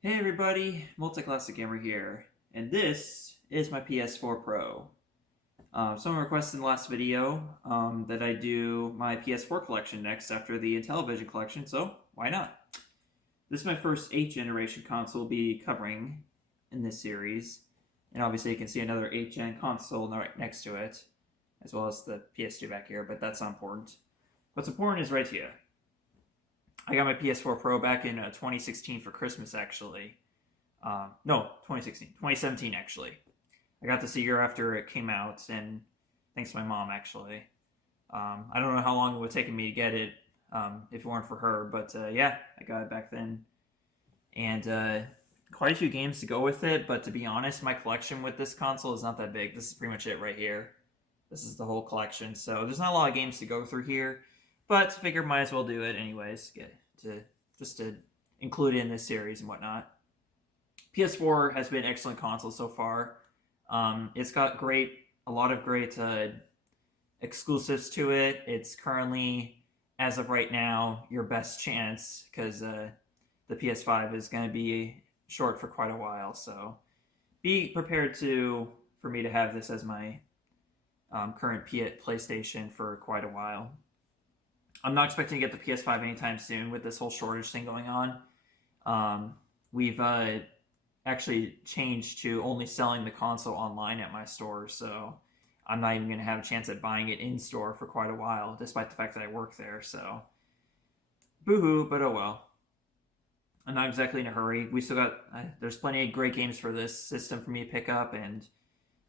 Hey everybody, Multi-Classic Gamer here, and this is my PS4 Pro. Someone requested in the last video that I do my PS4 collection next after the Intellivision collection, so why not? This is my first 8th generation console we'll be covering in this series, and obviously you can see another 8th gen console right next to it, as well as the PS2 back here, but that's not important. What's important is right here. I got my PS4 Pro back in 2016 for Christmas, actually. No, 2016. 2017, actually. I got this a year after it came out, and thanks to my mom, actually. I don't know how long it would have taken me to get it if it weren't for her, but yeah, I got it back then. And quite a few games to go with it, but to be honest, my collection with this console is not that big. This is pretty much it right here. This is the whole collection, so there's not a lot of games to go through here, but figured might as well do it anyways, just to include it in this series and whatnot. PS4 has been an excellent console so far. It's got a lot of great exclusives to it. It's currently, as of right now, your best chance because the PS5 is going to be short for quite a while. So be prepared for me to have this as my current PlayStation for quite a while. I'm not expecting to get the PS5 anytime soon with this whole shortage thing going on. We've actually changed to only selling the console online at my store, so I'm not even going to have a chance at buying it in store for quite a while, despite the fact that I work there. So, boo-hoo, but oh well. I'm not exactly in a hurry. We still got there's plenty of great games for this system for me to pick up, and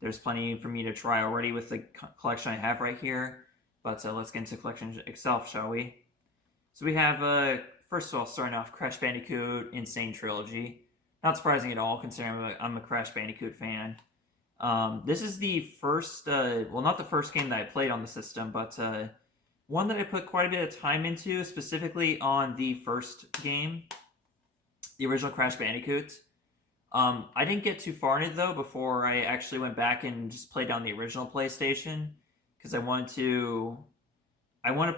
there's plenty for me to try already with the collection I have right here. But let's get into the collection itself, shall we? So we have, first of all, starting off Crash Bandicoot Insane Trilogy. Not surprising at all, considering I'm a Crash Bandicoot fan. This is the first, well, not the first game that I played on the system, but one that I put quite a bit of time into, specifically on the first game, the original Crash Bandicoot. I didn't get too far in it, though, before I actually went back and just played on the original PlayStation, because I want to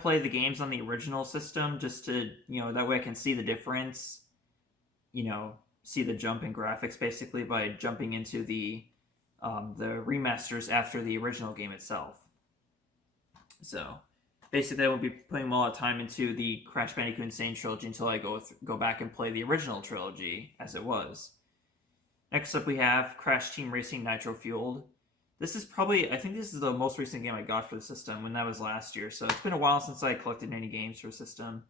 play the games on the original system just to, that way I can see the difference, see the jump in graphics basically by jumping into the remasters after the original game itself. So basically I won't be putting a lot of time into the Crash Bandicoot Insane Trilogy until I go back and play the original trilogy as it was. Next up we have Crash Team Racing Nitro Fueled. This is I think this is the most recent game I got for the system, when that was last year. So it's been a while since I collected any games for the system.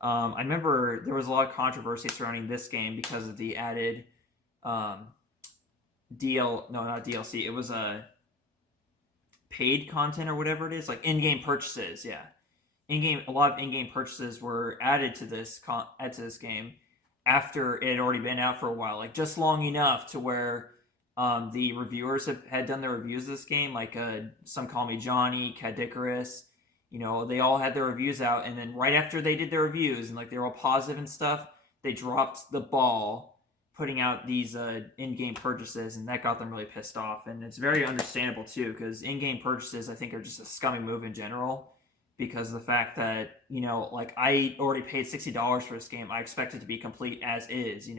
I remember there was a lot of controversy surrounding this game because of the added not DLC. It was a paid content or whatever it is, like in-game purchases. Yeah, a lot of in-game purchases were added to this game after it had already been out for a while, like just long enough to where the reviewers had done their reviews of this game, like Some Call Me Johnny, Cadicarus, they all had their reviews out, and then right after they did their reviews and like they were all positive and stuff, they dropped the ball putting out these in-game purchases, and that got them really pissed off. And it's very understandable too, because in-game purchases I think are just a scummy move in general, because of the fact that like I already paid $60 for this game, I expect it to be complete as is.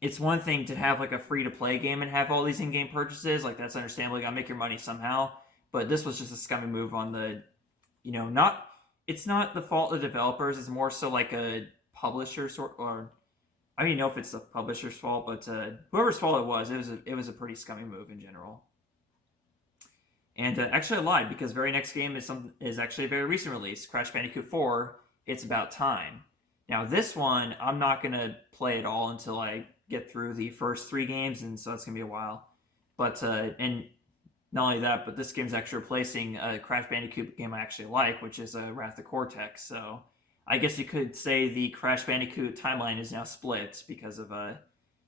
It's one thing to have like a free-to-play game and have all these in-game purchases, like that's understandable. You gotta make your money somehow. But this was just a scummy move on the, it's not the fault of the developers. It's more so like a publisher or I don't even know if it's the publisher's fault, but whoever's fault it was a pretty scummy move in general. And actually, I lied, because very next game is actually a very recent release, Crash Bandicoot 4. It's About Time. Now this one I'm not gonna play at all until I get through the first 3 games, and so it's gonna be a while. But and not only that, but this game's actually replacing a Crash Bandicoot game I actually like, which is Wrath of Cortex. So I guess you could say the Crash Bandicoot timeline is now split because of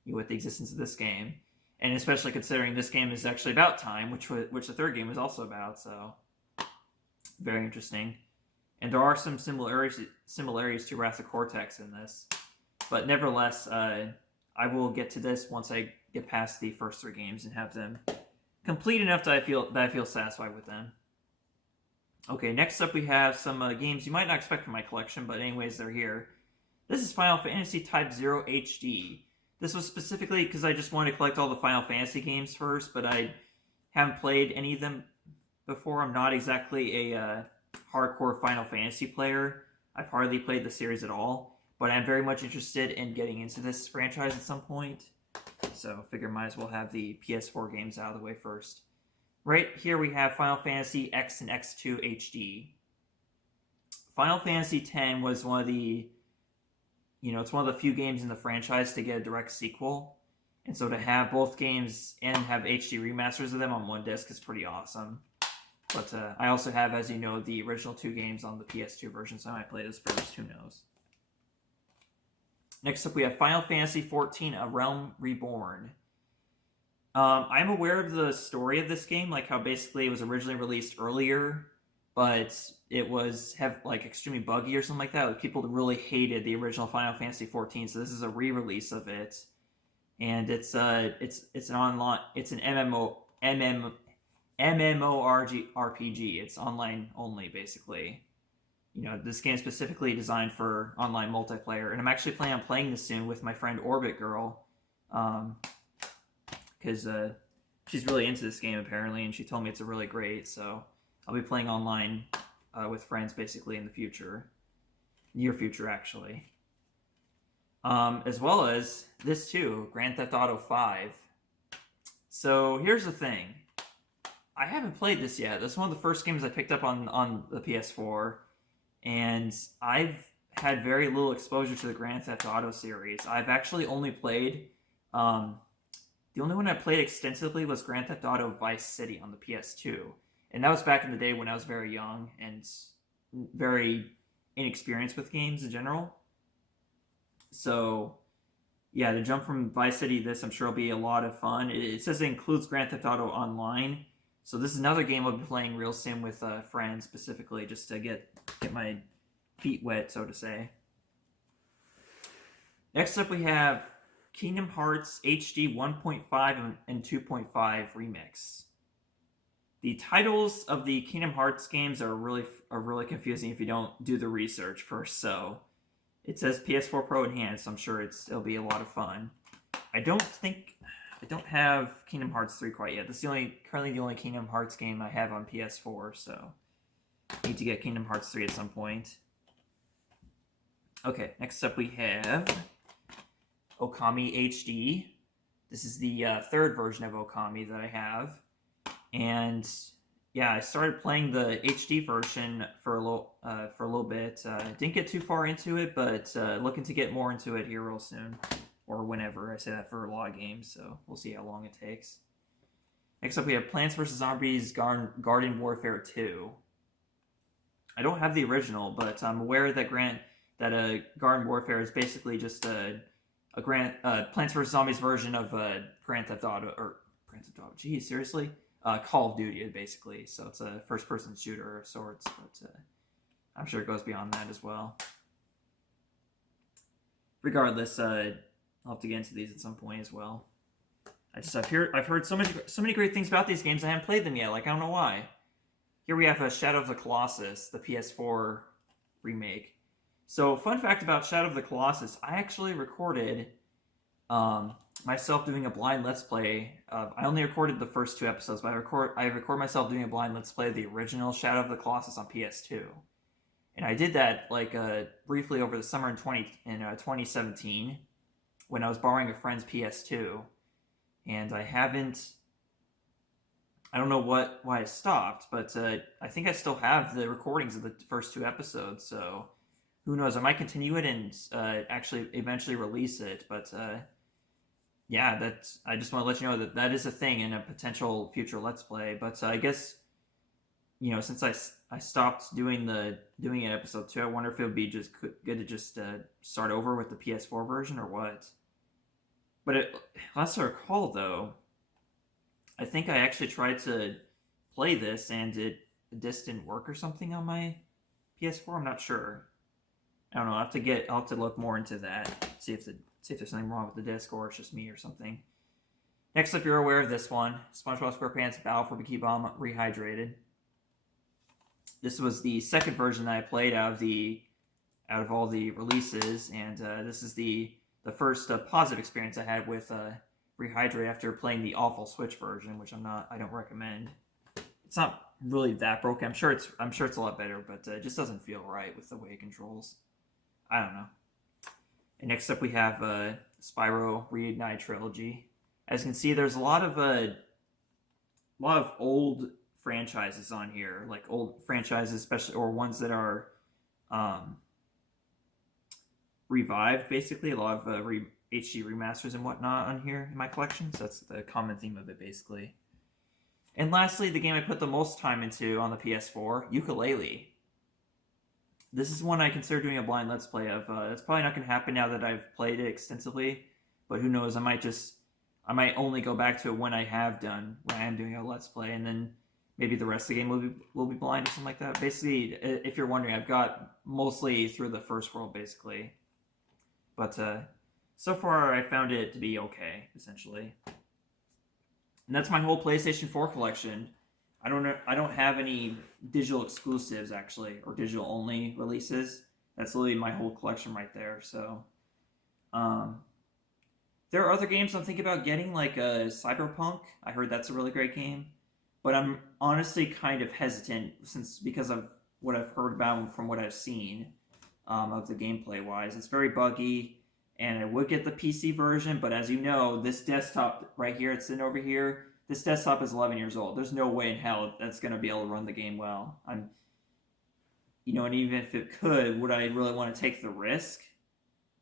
with the existence of this game, and especially considering this game is actually about time, which the third game was also about. So very interesting, and there are some similarities to Wrath of Cortex in this, but nevertheless, I will get to this once I get past the first 3 games and have them complete enough that I feel satisfied with them. Okay, next up we have some games you might not expect from my collection, but anyways, they're here. This is Final Fantasy Type 0 HD. This was specifically because I just wanted to collect all the Final Fantasy games first, but I haven't played any of them before. I'm not exactly a hardcore Final Fantasy player. I've hardly played the series at all, but I'm very much interested in getting into this franchise at some point. So I figure might as well have the PS4 games out of the way first. Right here we have Final Fantasy X and X2 HD. Final Fantasy X was one of the, it's one of the few games in the franchise to get a direct sequel. And so to have both games and have HD remasters of them on one disc is pretty awesome. But I also have, as you know, the original 2 games on the PS2 version, so I might play this first, who knows. Next up we have Final Fantasy XIV, A Realm Reborn. I'm aware of the story of this game, like how basically it was originally released earlier, but it was extremely buggy or something like that. Like, people really hated the original Final Fantasy XIV, so this is a re-release of it, and it's an MMORPG. It's online only, basically. This game is specifically designed for online multiplayer, and I'm actually planning on playing this soon with my friend Orbit Girl, because she's really into this game apparently, and she told me it's really great. So I'll be playing online with friends basically in the future, near future actually. As well as this too, Grand Theft Auto 5. So here's the thing. I haven't played this yet. This is one of the first games I picked up on the PS4, and I've had very little exposure to the Grand Theft Auto series. I've actually only played, the only one I played extensively was Grand Theft Auto Vice City on the PS2, and that was back in the day when I was very young and very inexperienced with games in general. So yeah, to jump from Vice City to this, I'm sure will be a lot of fun. It says it includes Grand Theft Auto Online, so this is another game I'll be playing real soon with friends, specifically just to get my feet wet, so to say. Next up we have Kingdom Hearts HD 1.5 and 2.5 Remix. The titles of the Kingdom Hearts games are really confusing if you don't do the research first. So it says PS4 Pro Enhanced. So I'm sure it'll be a lot of fun. I don't have Kingdom Hearts 3 quite yet. This is currently the only Kingdom Hearts game I have on PS4. So I need to get Kingdom Hearts 3 at some point. Okay, next up we have Okami HD. This is the third version of Okami that I have, and yeah, I started playing the HD version for a little bit. Didn't get too far into it, but looking to get more into it here real soon, or whenever. I say that for a lot of games, so we'll see how long it takes. Next up, we have Plants vs. Zombies Garden Warfare 2. I don't have the original, but I'm aware that Garden Warfare is basically just a Plants vs. Zombies version of Grand Theft Auto. Geez, seriously? Call of Duty, basically. So it's a first-person shooter of sorts, but I'm sure it goes beyond that as well. Regardless, I'll have to get into these at some point as well. I've heard so many great things about these games. I haven't played them yet. I don't know why. Here we have Shadow of the Colossus, the PS4 remake. So, fun fact about Shadow of the Colossus, I actually recorded myself doing a blind Let's Play. I only recorded the first 2 episodes, but I record myself doing a blind Let's Play of the original Shadow of the Colossus on PS2. And I did that briefly over the summer in 2017 when I was borrowing a friend's PS2. And I don't know why I stopped, but I think I still have the recordings of the first 2 episodes, so who knows? I might continue it and actually eventually release it, but yeah, I just want to let you know that is a thing in a potential future Let's Play. But I guess, since I stopped doing it episode 2, I wonder if it would be just good to just start over with the PS4 version or what. But last I recall, though, I think I actually tried to play this and it just didn't work or something on my PS4. I'm not sure. I don't know. I'll have to look more into that. See if there's something wrong with the disc or it's just me or something. Next up, you're aware of this one: SpongeBob SquarePants Battle for Bikini Bottom Rehydrated. This was the second version that I played out of the out of all the releases, and this is the first positive experience I had with Rehydrate after playing the awful Switch version, which I don't recommend. It's not really that broken. I'm sure it's a lot better, but it just doesn't feel right with the way it controls. I don't know. And next up we have Spyro Reignite Trilogy. As you can see, there's a lot of old franchises on here, like old franchises, especially, or ones that are revived, basically. A lot of HD remasters and whatnot on here in my collection, so that's the common theme of it, basically. And lastly, the game I put the most time into on the PS4, Yooka-Laylee. This is one I consider doing a blind Let's Play of. It's probably not going to happen now that I've played it extensively, but who knows, I might only go back to it when I am doing a Let's Play, and then maybe the rest of the game will be blind or something like that. Basically, if you're wondering, I've got mostly through the first world, basically. But so far, I found it to be okay, essentially. And that's my whole PlayStation 4 collection. I don't have any digital exclusives, actually, or digital only releases. That's literally my whole collection right there. So, there are other games I'm thinking about getting, like Cyberpunk. I heard that's a really great game, but I'm honestly kind of hesitant because of what I've heard about from what I've seen of the gameplay wise. It's very buggy, and I would get the PC version, but as you know, this desktop right here, it's sitting over here. This desktop is 11 years old. There's no way in hell that's going to be able to run the game well. And even if it could, would I really want to take the risk?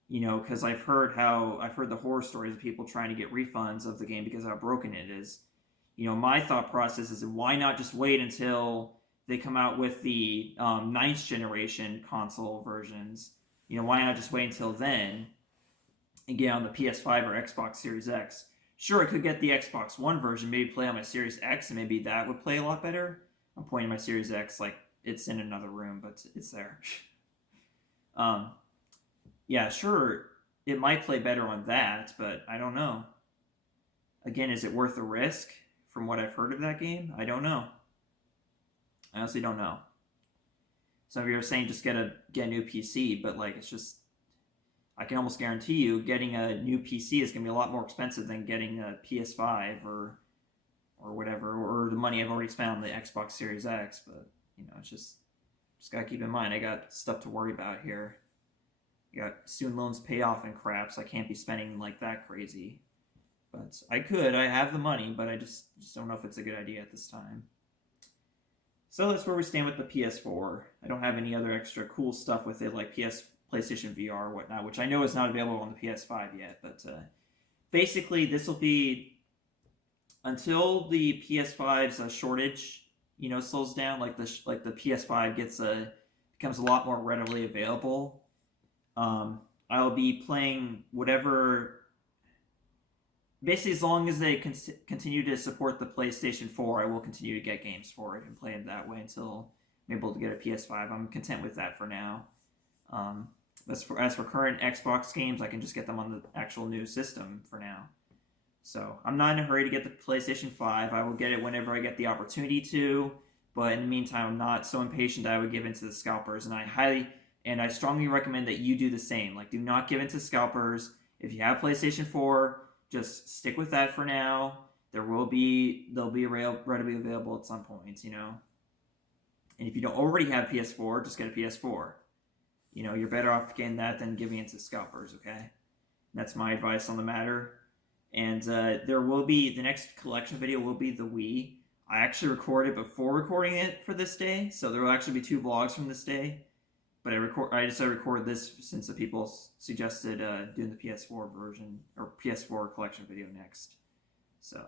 Because I've heard the horror stories of people trying to get refunds of the game because of how broken it is. My thought process is, why not just wait until they come out with the 9th generation console versions? Why not just wait until then and get on the PS5 or Xbox Series X? Sure, I could get the Xbox One version, maybe play on my Series X, and maybe that would play a lot better. I'm pointing my Series X like it's in another room, but it's there. Yeah, sure, it might play better on that, but I don't know. Again, is it worth the risk from what I've heard of that game? I don't know. I honestly don't know. Some of you are saying just get a new PC, but it's just, I can almost guarantee you getting a new PC is going to be a lot more expensive than getting a PS5 or whatever, or the money I've already spent on the Xbox Series X. But it's just gotta keep in mind I got stuff to worry about here. I got student loans paid off and crap, so I can't be spending like that crazy. But I have the money, but I just don't know if it's a good idea at this time. So that's where we stand with the PS4. I don't have any other extra cool stuff with it, like PlayStation VR or whatnot, which I know is not available on the PS5 yet. But basically, this will be until the PS5's shortage, slows down. Like the PS5 becomes a lot more readily available. I'll be playing whatever. Basically, as long as they continue to support the PlayStation 4, I will continue to get games for it and play it that way until I'm able to get a PS5. I'm content with that for now. As for current Xbox games, I can just get them on the actual new system for now. So I'm not in a hurry to get the PlayStation 5. I will get it whenever I get the opportunity to. But in the meantime, I'm not so impatient that I would give in to the scalpers. And I strongly recommend that you do the same. Do not give in to scalpers. If you have PlayStation 4, just stick with that for now. They'll be readily available at some point, And if you don't already have PS4, just get a PS4. You're better off getting that than giving it to scalpers, okay? That's my advice on the matter. And there will be, the next collection video will be the Wii. I actually recorded before recording it for this day, so there will actually be 2 vlogs from this day. But I decided to record this since the people suggested doing the PS4 version, or PS4 collection video next. So,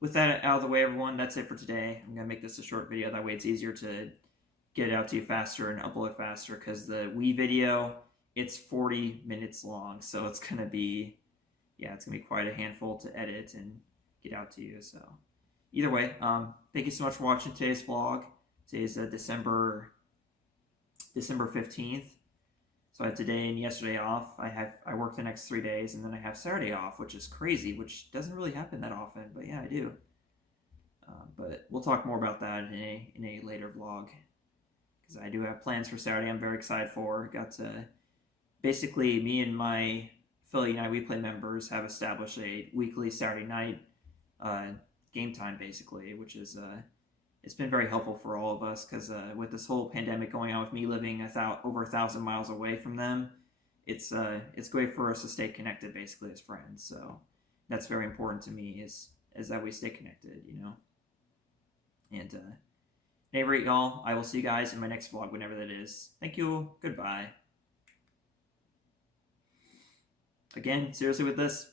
with that out of the way, everyone, that's it for today. I'm going to make this a short video, that way it's easier to get it out to you faster and upload faster, because the Wii video, it's 40 minutes long, so it's going to be quite a handful to edit and get out to you. So, either way, thank you so much for watching today's vlog. Today's December 15th. So I had today and yesterday off. I work the next 3 days, and then I have Saturday off, which is crazy, which doesn't really happen that often, but yeah, I do. But we'll talk more about that in a later vlog. because I do have plans for Saturday. I'm very excited for. Got to basically me and my Philly United We Play members have established a weekly Saturday night game time, basically, which is it's been very helpful for all of us because with this whole pandemic going on, with me living over 1,000 miles away from them, it's great for us to stay connected, basically, as friends. So that's very important to me is that we stay connected, you know. And at any rate, y'all, I will see you guys in my next vlog, whenever that is. Thank you. Goodbye. Again, seriously with this,